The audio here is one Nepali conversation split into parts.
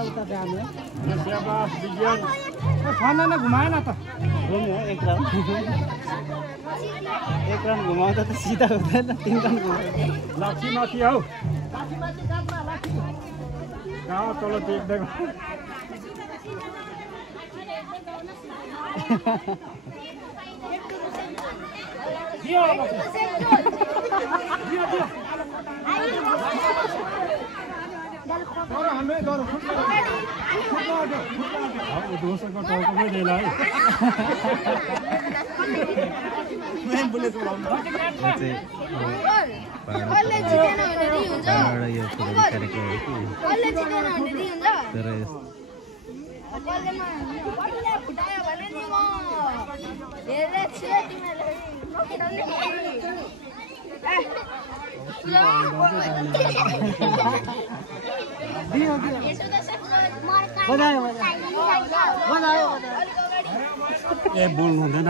उता जाने विज्ञान खाना न घुमाएन त घुम्यो एक राउन्ड घुमाउँदा त सिधा हुँदैन 3 राउन्ड घुमाउँदा लाठी माथि हौ माथि काट्मा लाठी गाउँ तल देख्दै दियो हमें दौड़ दोस्तों को टॉप में ले लाए मैं बोले तो कॉलेज जितेन भने नि हुन्छ यो कार्यक्रम हो कि कॉलेज जितेन भने नि हुन्छ तर कॉलेजमा कहिले फुटायो भने नि म हेरे छु तिमीले नफुटाउने दियो बजायो ए बोल्नु हुँदैन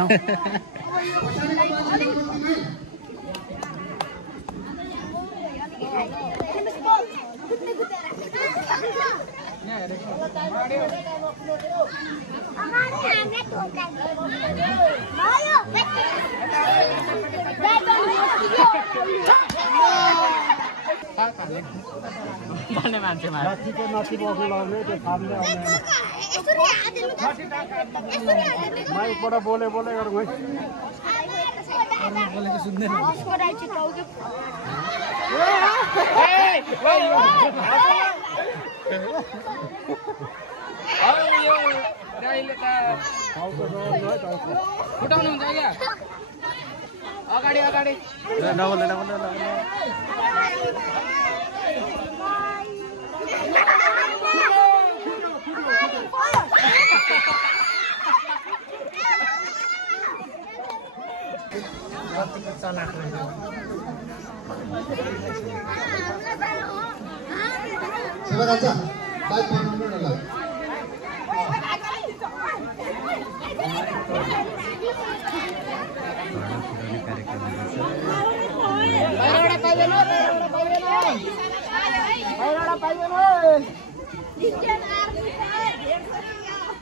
जाने मान्छेमा लाठीको माथि बस्नु लाग्ने त्यो खामले आउने माइकबाट बोले गरौँ है बोलेको सुन्दैन फुटाउनु हुन्छ क्या अगाडि नबोल्नु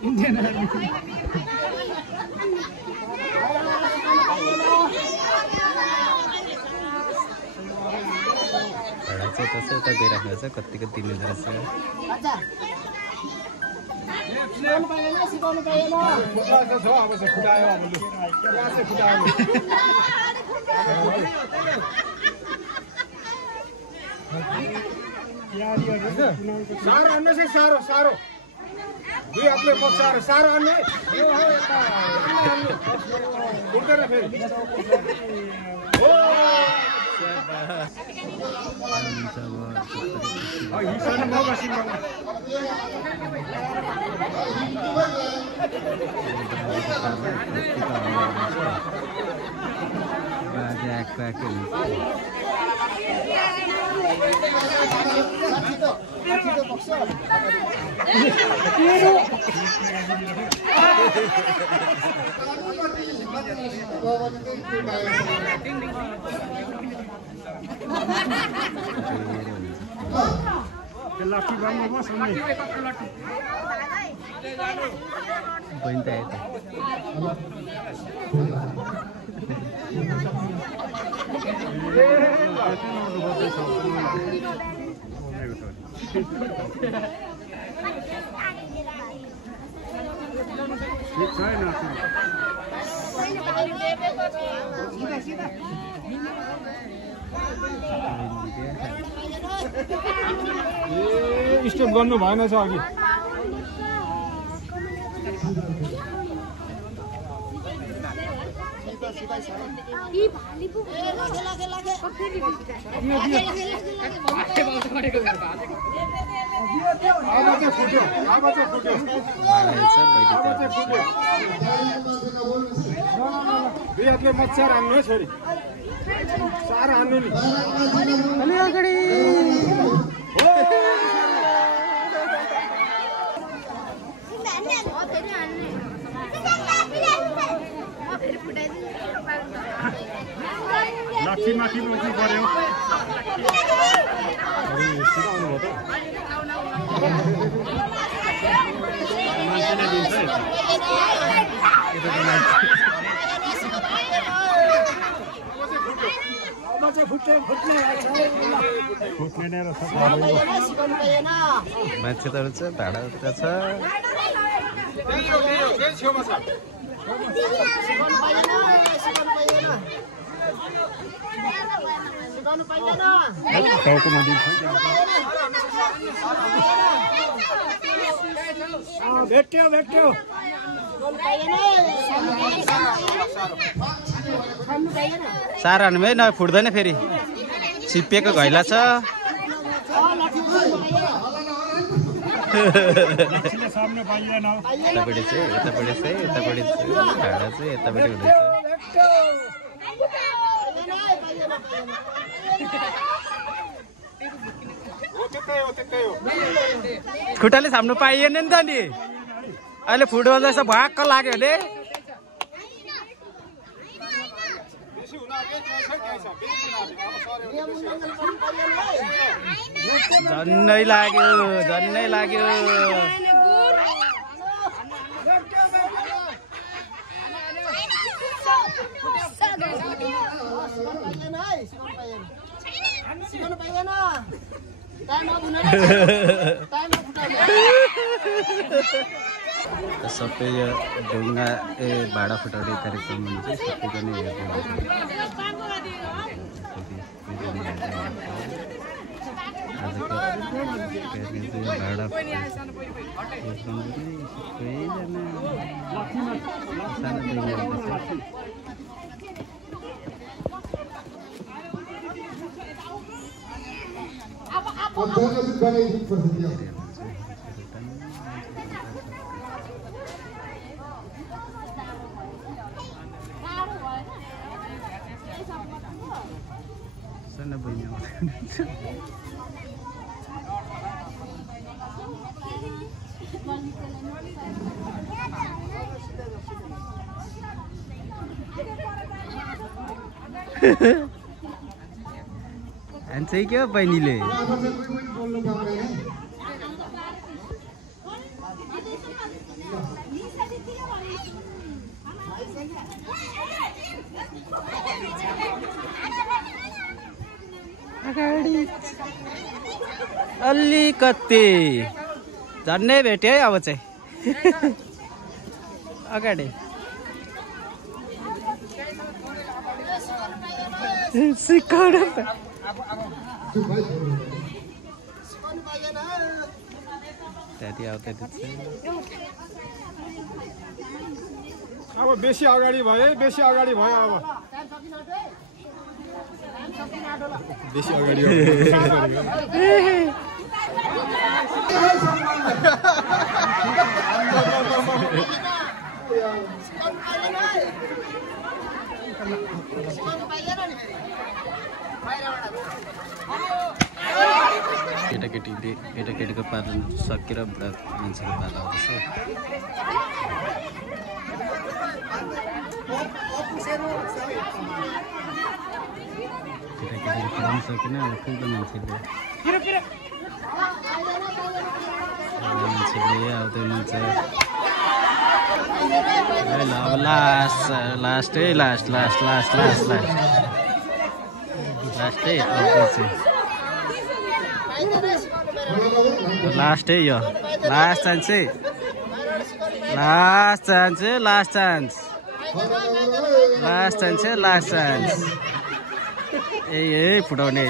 Indian Army. Saya tak berak saja ketika timnya terasa. सारो अन्य से सारो ये अपने पक्ष सारो अन्य उधर फिर Laki banget mas ini. Banyak itu. Stop गर्नु भएन छ अघि मच्छर हान्नु है छोरी सार हान्नु नि अलि अगाडि मान्छे त छ भाडा उता छ भेट्यो भेट्यो सार हान्नुमै न फुट्दैन फेरि छिप्पिएको घैला छ यतापट्टि चाहिँ यतापट्टि चाहिँ यतापट्टि भाडा चाहिँ यतापट्टि हुँदैछ खुट्टाले छाम्नु पाइएन नि त नि अहिले फुटबल जस्तो भक्क लाग्यो अरे झन्नै लाग्यो सबै यो ढुङ्गा भाडा फुटाउने कार्यक्रम हुन्छ सबैको नै हेर्नु भाडा sana banyak Ansai क्या बहिनीले अलिकति झन्नै भेट्यो है अब चाहिँ अगाडि सिकाउनु त्यति आउँदै अब बेसी अगाडि भयो अब बेसी अगाडि केटाकेटीको पालन सकेर बुढा मान्छेको पालन आउँदैछ केटाकेटीले पढाउनु सकेन अब ठुलो मान्छेले आउँदै हुनुहुन्छ अब लास्टै लास्ट है यो लास्ट चान्स ए फुटाउने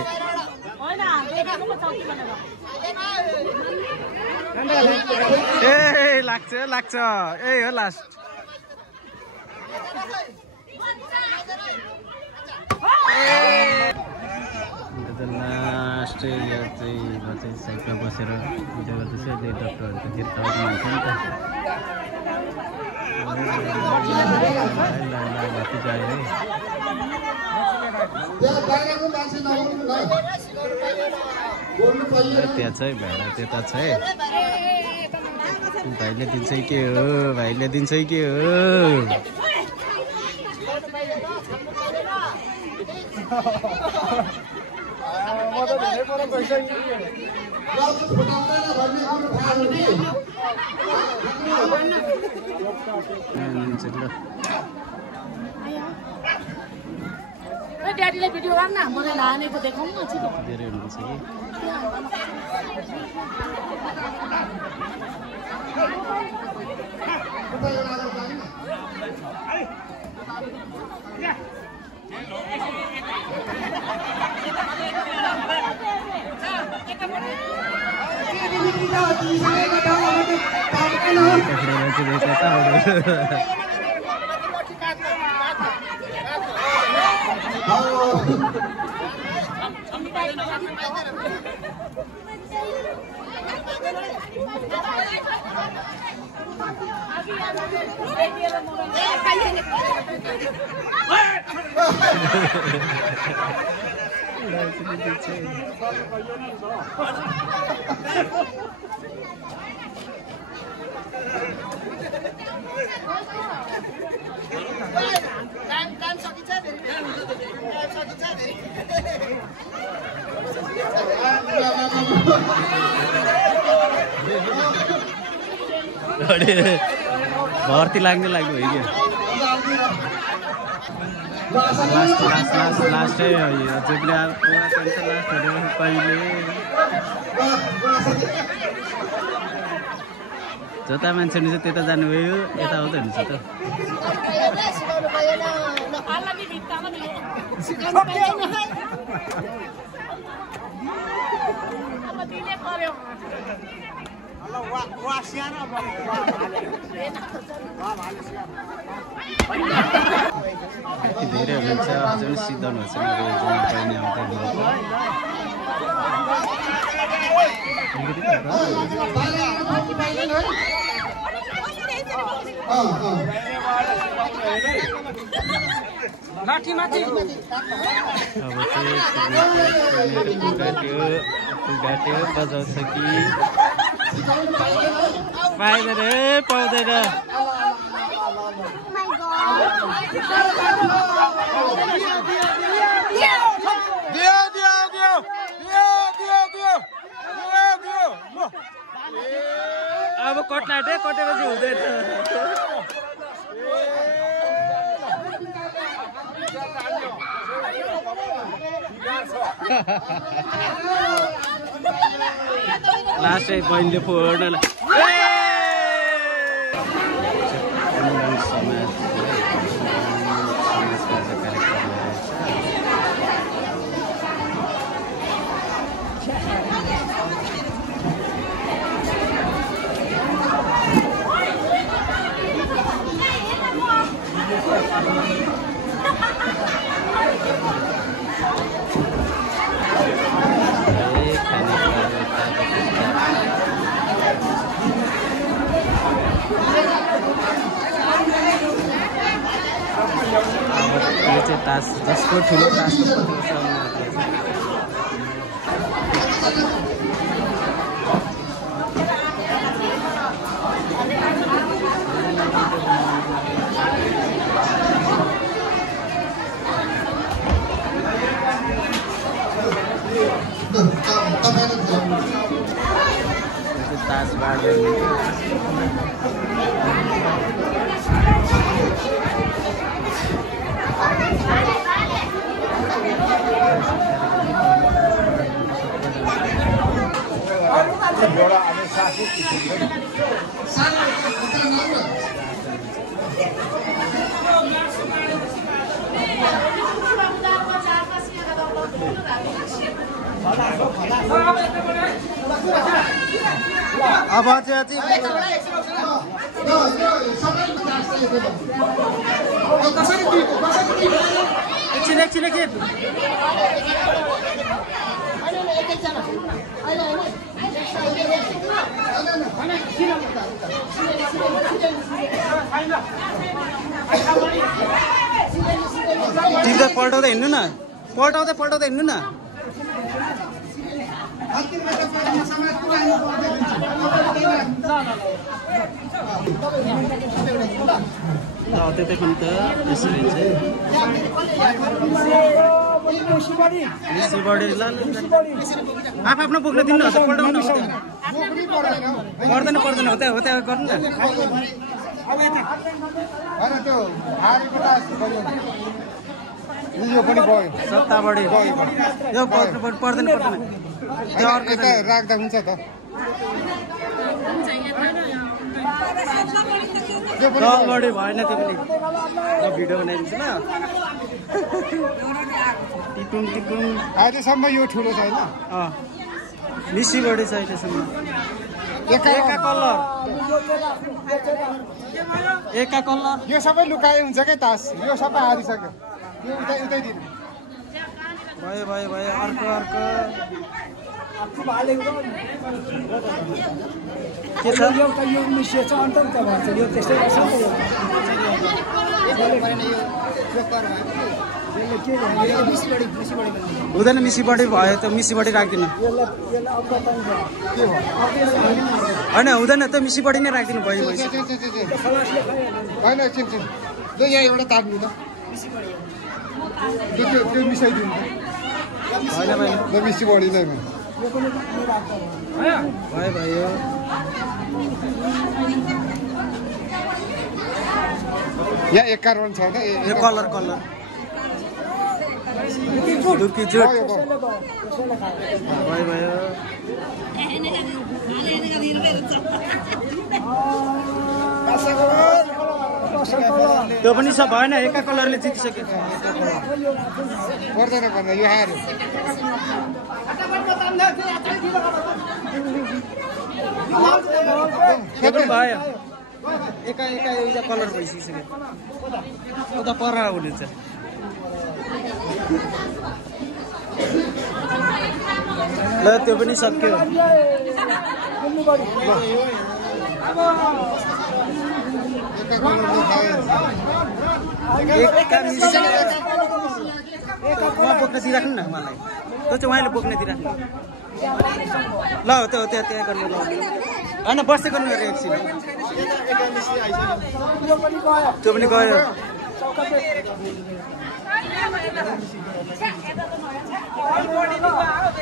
ए लाग्छ ए हो लास्ट लास्ट यो चाहिँ म चाहिँ साइडमा बसेर पूजा गर्दैछु अहिले डक्टरहरूको तिर टाउको मान्छ नि त पूजा आयो है त्यहाँ चाहिँ भाडा त्यता छ है भाइले दिन्छ के हो ड्याडीलाई भिडियो गर्न मलाई लानेको देखाउँ न छिटो धेरै हुनुहुन्छ कि भर्ती लाग्ने लाग्यो है कि लास्ट पहिले जता मान्छे हुन्छ त्यता जानुभयो यताउता हुन्छ त धेरै हुन्छ जुन सिद्धाउनु हुन्छ लाठी माथि अब चाहिँ बजाउँछ कि पाइँदैन रे पाउँदैन अब कट्ला कटेपछि हुँदैन लास्ट बहिनीले फोड्न तास जसको ठुलो तासको तास बाँड्दै अब चाहिँ एकछिन तिमीलाई पल्टाउँदै हिँड्नु न पल्टाउँदै हिँड्नु न त्यतै पनि त यसरी चाहिँ आफ्नो बोक्न दिनु न पल्टाउनु पर्दैन पर्दैन हो त्यहाँ गर्नु न सत्ताबडी यो पर्दैन राख्दा हुन्छ त दलबडी भएन त्यो पनि भिडियो बनाइदिन्छु ल टिपुङ टिपुङ अहिलेसम्म यो ठुलो छ होइन मिसी बडी छ अहिलेसम्म एका कलर यो सबै लुकाए हुन्छ क्या तास यो सबै हारिसक्यो यो उतै दिनु भयो भयो भयो अर्को अर्को के छ यो मिसिए छ अन्त त भन्छ यो त्यस्तै छ हुँदैन मिसी बडी भयो त मिसी बडी राख्दिनु होइन हुँदैन त मिसी बडी नै राख्दिनु भयो होइन चिन्छु ल यहाँ एउटा तार्नु त त्यो मिसाइदिनु त मिसी बडी नै भयो भयो यहाँ 51 छ त यो कलर कलर दुकी जुट भयो भयो त्यो पनि छ भएन एका कलरले जितिसक्यो पर्दैन पर्दैन यो हार्यो त्यो पनि भयो एका एका एउटा कलर भइसक्यो उता पर हुनुहुन्छ ल त्यो पनि सक्यो बोक्न दिइराख्नु न मलाई त्यो चाहिँ उहाँले बोक्न दिइराख्नु ल हो त्यो त्यहाँ गर्नु ल होइन बस्दै गर्नु अरे एकछिन त्यो पनि गयो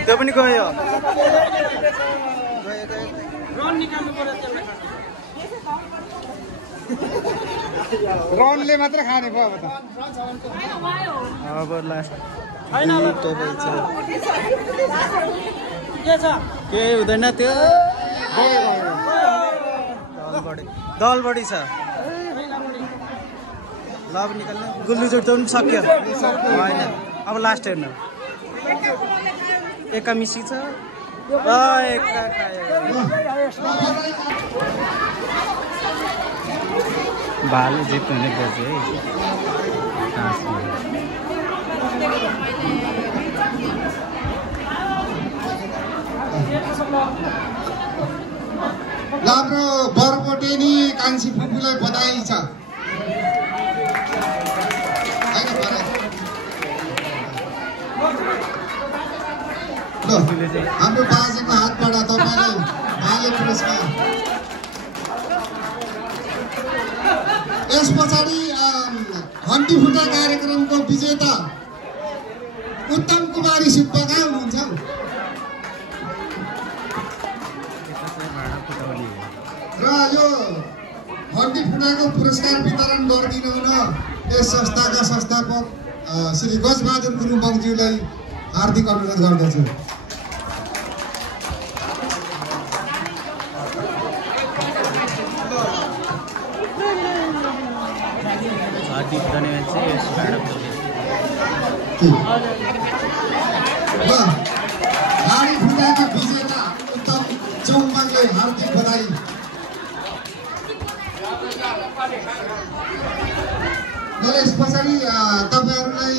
त्यो पनि गयो रनले मात्र खाने भयो अब लास्ट केही हुँदैन त्यो दलबडी छ ल अब निकाल्नु गुल्ली जोड पनि सक्यो होइन अब लास्ट हेर्नु एका मिसी छ भाले जित्नु हुने बज्यो राम्रो बरकोटेनी कान्छी फुपूलाई बधाई छ हाम्रो बाजेको हातबाट तपाईँलाई भाले पुरस्कार यस पछाडि हन्टी फुटा कार्यक्रमको विजेता उत्तम कुमारी सुब्बा कहाँ हुनुहुन्छ र यो हन्टी फुटाको पुरस्कार वितरण गरिदिनु हुन यस संस्थाका संस्थापक श्री गजबहादुर गुरुङ बङज्यूलाई हार्दिक अनुरोध गर्दछु हाडी फुटाका विजेता उत्तम चौमानले हार्दिक बधाई यस पछाडि तपाईहरुलाई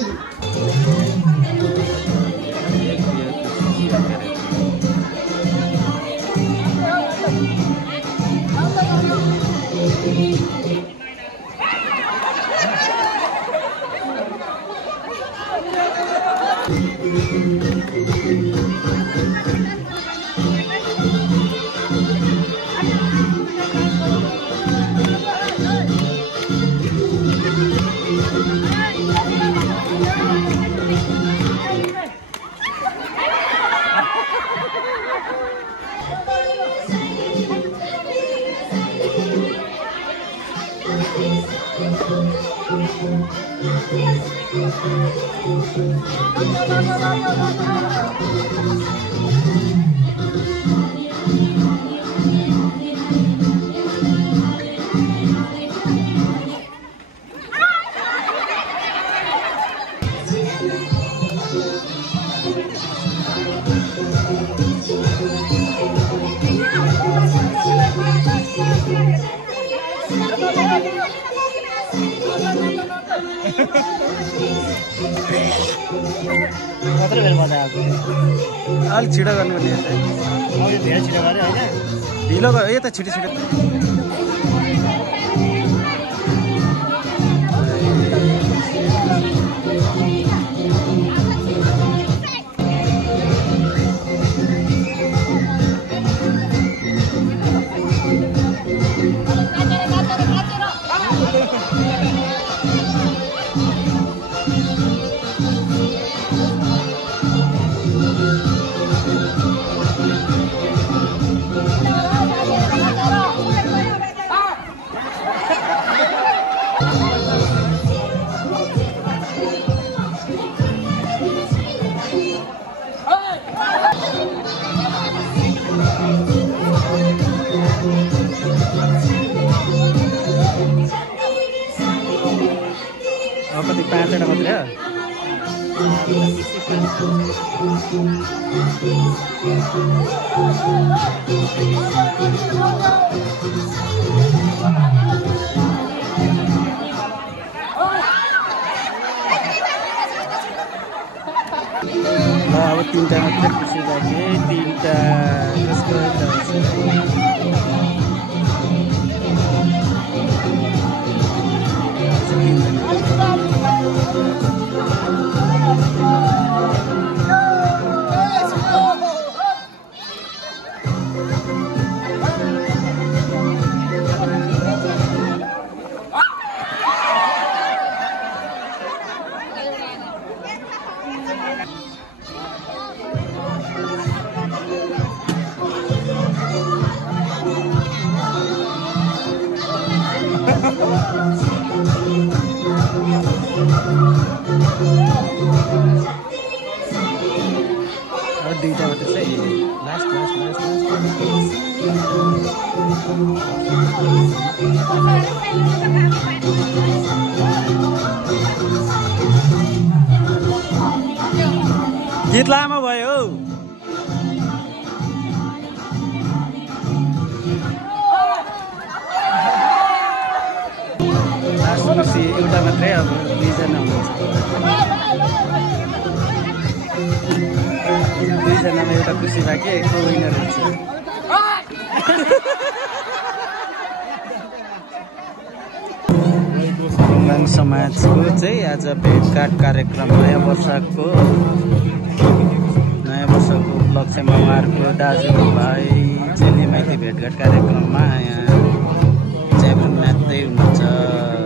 कत्रो बेर बजाएको अलिक छिटो गर्नुपर्ने मैले धेरै छिटो गरेँ होइन ढिलो भयो यो त छिटो छिटो कति 5 वटा मात्रै अब 3टा मात्रै खुसी लाग्यो 3टा दुईटा मात्रै छ लास्ट गीत लामो भयो लास्ट एउटा मात्रै अब 2जना हुनुहुन्छ 2जनामा एउटा खुसी बाँकी एकको विनर हुन्छ मङ्गाङ समाजको चाहिँ आज भेटघाट कार्यक्रम नयाँ वर्षको उपलक्ष्यमा उहाँहरूको दाजुभाइ चेली माइती भेटघाट कार्यक्रममा यहाँ च्याब्रुङ नाच्दै हुनुहुन्छ।